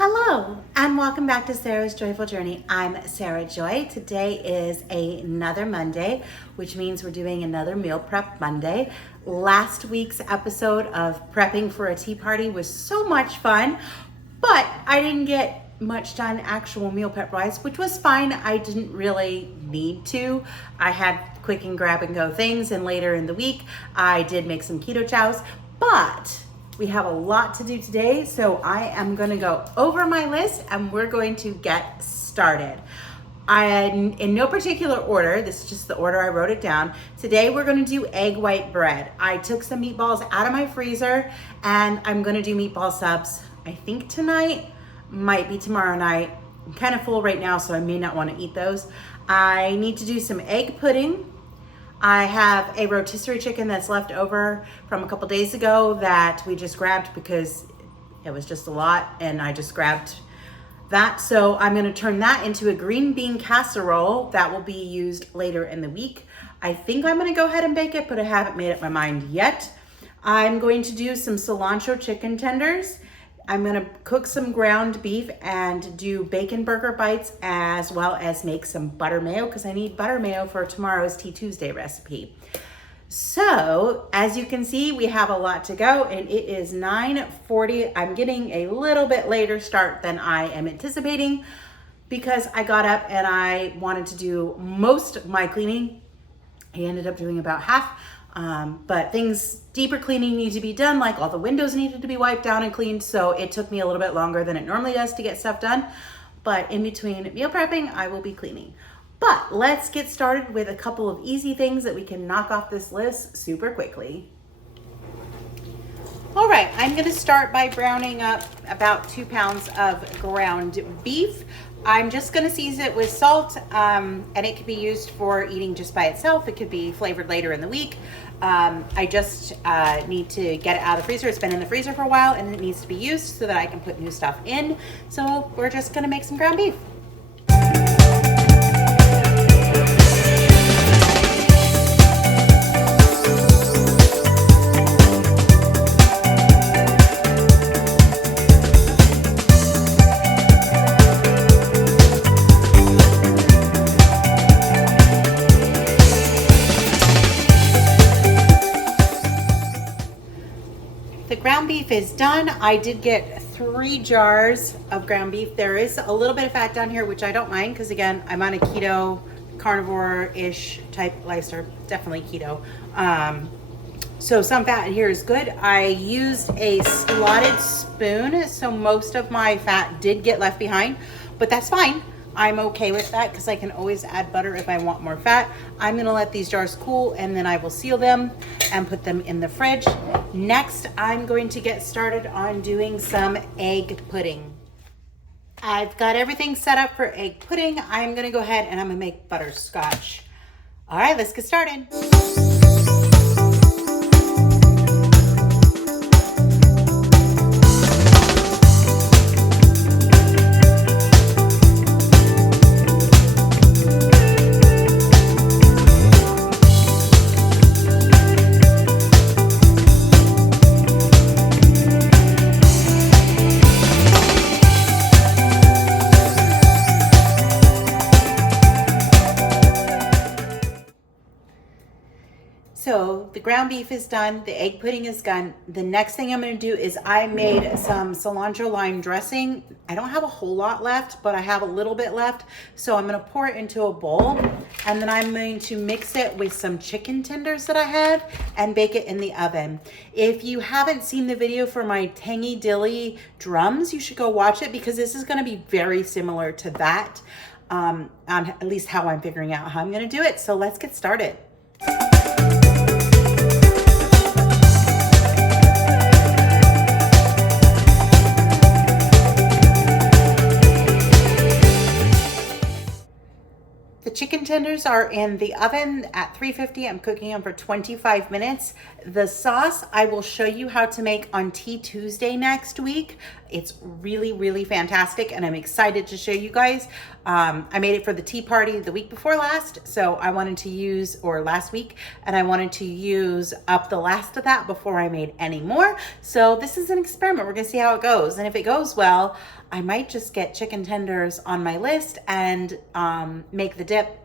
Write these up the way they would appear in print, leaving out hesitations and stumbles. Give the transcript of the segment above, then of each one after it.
Hello and welcome back to Sarah's Joyful Journey. I'm Sarah Joy. Today is another Monday, which means we're doing another meal prep Monday. Last week's episode of prepping for a tea party was so much fun, but I didn't get much done actual meal prep wise, which was fine. I didn't really need to. I had quick and grab and go things, and later in the week I did make some keto chows, but we have a lot to do today, so I am gonna go over my list and we're going to get started. In no particular order, this is just the order I wrote it down. Today we're gonna do egg white bread. I took some meatballs out of my freezer and I'm gonna do meatball subs, I think tonight, might be tomorrow night. I'm kind of full right now, so I may not wanna eat those. I need to do some egg pudding. I have a rotisserie chicken that's left over from a couple days ago that we just grabbed because it was just a lot and I just grabbed that. So I'm gonna turn that into a green bean casserole that will be used later in the week. I think I'm gonna go ahead and bake it, but I haven't made up my mind yet. I'm going to do some cilantro chicken tenders. I'm gonna cook some ground beef and do bacon burger bites, as well as make some butter mayo because I need butter mayo for tomorrow's Tea Tuesday recipe. So as you can see, we have a lot to go and it is 9:40. I'm getting a little bit later start than I am anticipating because I got up and I wanted to do most of my cleaning. I ended up doing about half. But deeper cleaning need to be done, like all the windows needed to be wiped down and cleaned, so it took me a little bit longer than it normally does to get stuff done. But in between meal prepping, I will be cleaning. But let's get started with a couple of easy things that we can knock off this list super quickly. All right, I'm gonna start by browning up about 2 pounds of ground beef. I'm just gonna season it with salt, and it could be used for eating just by itself. It could be flavored later in the week. I just need to get it out of the freezer. It's been in the freezer for a while and it needs to be used so that I can put new stuff in. So we're just gonna make some ground beef. The ground beef is done. I did get 3 jars of ground beef. There is a little bit of fat down here, which I don't mind because again, I'm on a keto, carnivore-ish type lifestyle, definitely keto. So some fat in here is good. I used a slotted spoon, so most of my fat did get left behind, but that's fine. I'm okay with that because I can always add butter if I want more fat. I'm gonna let these jars cool and then I will seal them and put them in the fridge. Next, I'm going to get started on doing some egg pudding. I've got everything set up for egg pudding. I'm gonna go ahead and I'm gonna make butterscotch. All right, let's get started. So the ground beef is done, the egg pudding is done. The next thing I'm gonna do is I made some cilantro lime dressing. I don't have a whole lot left, but I have a little bit left. So I'm gonna pour it into a bowl and then I'm going to mix it with some chicken tenders that I have and bake it in the oven. If you haven't seen the video for my tangy dilly drums, you should go watch it because this is gonna be very similar to that, on at least how I'm figuring out how I'm gonna do it. So let's get started. The chicken tenders are in the oven at 350. I'm cooking them for 25 minutes. The sauce I will show you how to make on Tea Tuesday next week. It's really, really fantastic, and I'm excited to show you guys. I made it for the tea party the week before last, so I wanted to use, or last week, and I wanted to use up the last of that before I made any more. So this is an experiment. We're gonna see how it goes, and if it goes well, I might just get chicken tenders on my list and make the dip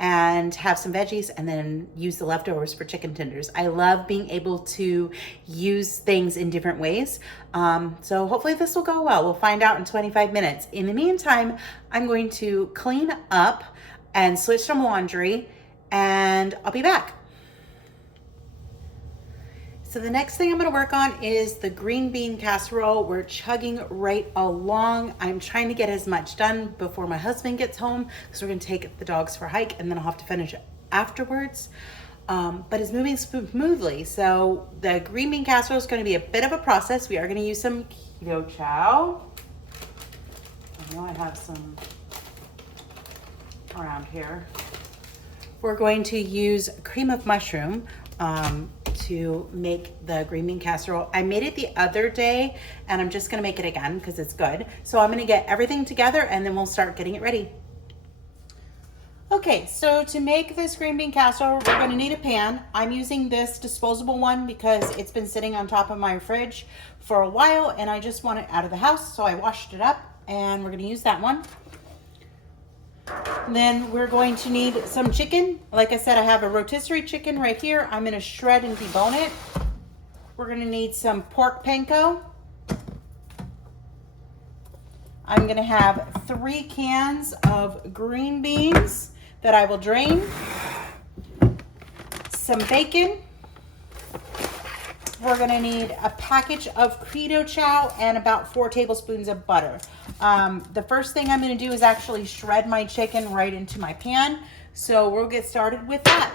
and have some veggies and then use the leftovers for chicken tenders. I love being able to use things in different ways. So hopefully this will go well. We'll find out in 25 minutes. In the meantime, I'm going to clean up and switch some laundry, and I'll be back. So the next thing I'm gonna work on is the green bean casserole. We're chugging right along. I'm trying to get as much done before my husband gets home, because we're gonna take the dogs for a hike and then I'll have to finish afterwards. But it's moving smoothly. So the green bean casserole is gonna be a bit of a process. We are gonna use some keto chow. I know I have some around here. We're going to use cream of mushroom to make the green bean casserole. I made it the other day and I'm just gonna make it again because it's good. So I'm gonna get everything together and then we'll start getting it ready. Okay, so to make this green bean casserole, we're gonna need a pan. I'm using this disposable one because it's been sitting on top of my fridge for a while and I just want it out of the house, so I washed it up and we're gonna use that one. Then we're going to need some chicken. Like I said, I have a rotisserie chicken right here. I'm gonna shred and debone it. We're gonna need some pork panko. I'm gonna have 3 cans of green beans that I will drain. Some bacon. We're gonna need a package of keto chow and about 4 tablespoons of butter. The first thing I'm gonna do is actually shred my chicken right into my pan. So we'll get started with that.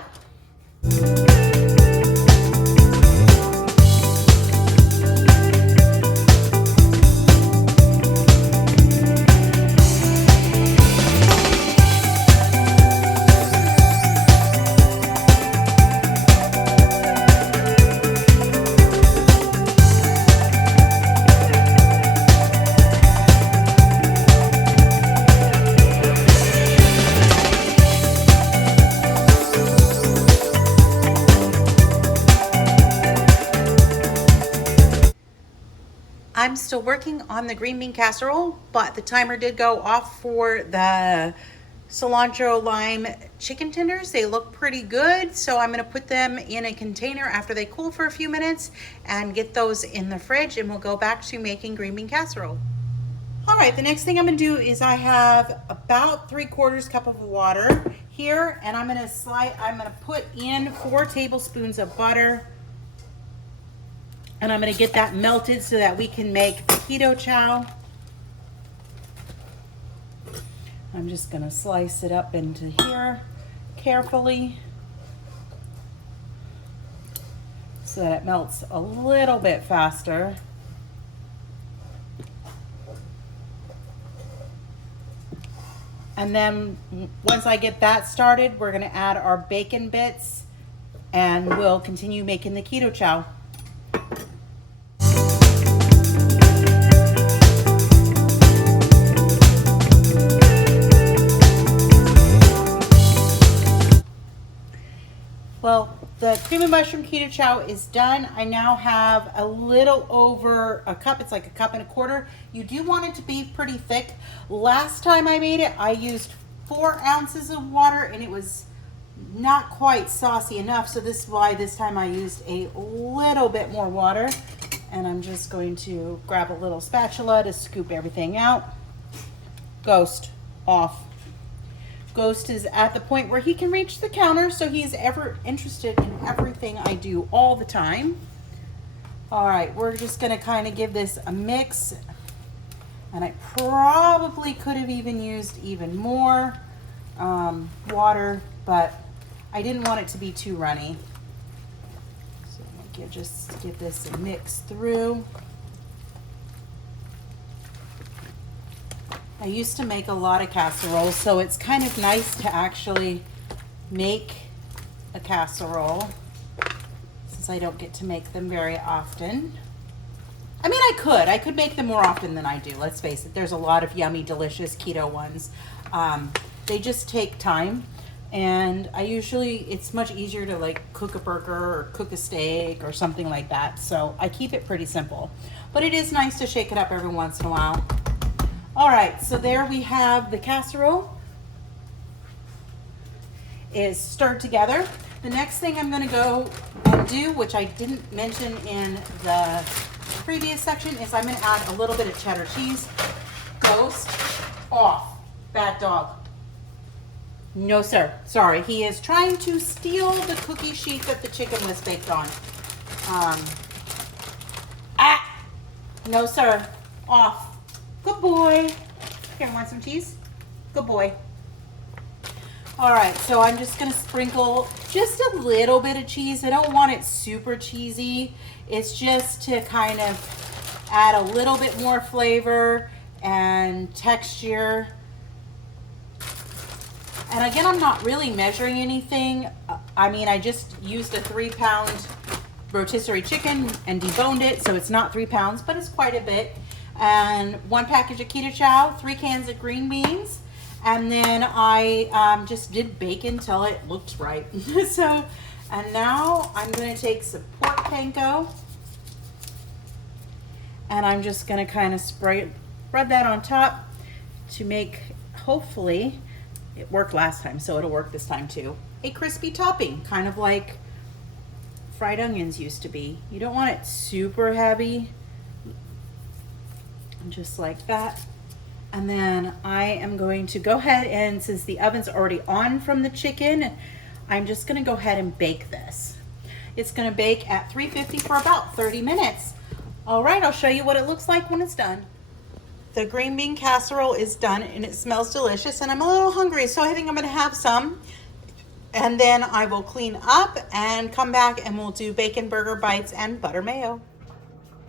I'm still working on the green bean casserole, but the timer did go off for the cilantro lime chicken tenders. They look pretty good, so I'm gonna put them in a container after they cool for a few minutes and get those in the fridge, and we'll go back to making green bean casserole. All right, the next thing I'm gonna do is I have about 3/4 cup of water here, and I'm gonna put in 4 tablespoons of butter. And I'm gonna get that melted so that we can make keto chow. I'm just gonna slice it up into here carefully so that it melts a little bit faster. And then once I get that started, we're gonna add our bacon bits and we'll continue making the keto chow. Well, the cream of mushroom keto chow is done. I now have a little over a cup. It's like 1.25 cups. You do want it to be pretty thick. Last time I made it, I used 4 ounces of water and it was not quite saucy enough. So this is why this time I used a little bit more water. And I'm just going to grab a little spatula to scoop everything out. Ghost off. Ghost is at the point where he can reach the counter, so he's ever interested in everything I do all the time. All right, we're just gonna kind of give this a mix, and I probably could have even used even more water, but I didn't want it to be too runny. So I'm gonna just give this a mix through. I used to make a lot of casseroles, so it's kind of nice to actually make a casserole, since I don't get to make them very often. I mean, I could make them more often than I do. Let's face it, there's a lot of yummy, delicious keto ones. They just take time, and it's much easier to like cook a burger or cook a steak or something like that. So I keep it pretty simple, but it is nice to shake it up every once in a while. All right, so there we have the casserole is stirred together. The next thing I'm gonna go and do, which I didn't mention in the previous section, is I'm gonna add a little bit of cheddar cheese. Ghost, off. Bad dog. No, sir. Sorry. He is trying to steal the cookie sheet that the chicken was baked on. No, sir. Off. Good boy. Here, want some cheese? Good boy. All right, so I'm just gonna sprinkle just a little bit of cheese. I don't want it super cheesy. It's just to kind of add a little bit more flavor and texture. And again, I'm not really measuring anything. I mean, I just used a 3-pound rotisserie chicken and deboned it, so it's not 3 pounds, but it's quite a bit. And 1 package of keto chow, 3 cans of green beans, and then I just did bacon till it looked right. So, and now I'm going to take some pork panko, and I'm just going to kind of spread that on top to make, hopefully, it worked last time, so it'll work this time too, a crispy topping, kind of like fried onions used to be. You don't want it super heavy, just like that. And then I am going to go ahead, and since the oven's already on from the chicken, I'm just gonna go ahead and bake this. It's gonna bake at 350 for about 30 minutes. All right, I'll show you what it looks like when it's done. The green bean casserole is done and it smells delicious, and I'm a little hungry, so I think I'm gonna have some. And then I will clean up and come back and we'll do bacon burger bites and butter mayo.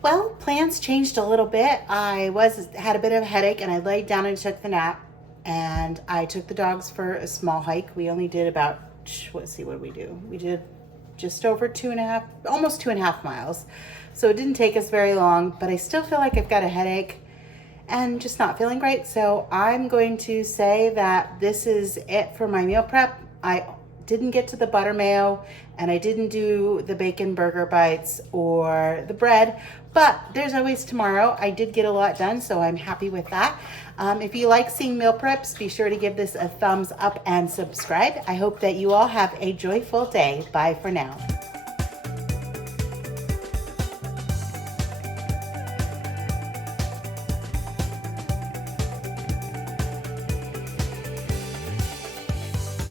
Well, plans changed a little bit. I had a bit of a headache and I laid down and took the nap, and I took the dogs for a small hike. We only did about, let's see, what did we do? We did just over 2.5, almost 2.5 miles. So it didn't take us very long, but I still feel like I've got a headache and just not feeling great. So I'm going to say that this is it for my meal prep. I didn't get to the butter mayo and I didn't do the bacon burger bites or the bread, but there's always tomorrow. I did get a lot done, so I'm happy with that. If you like seeing meal preps, be sure to give this a thumbs up and subscribe. I hope that you all have a joyful day. Bye for now.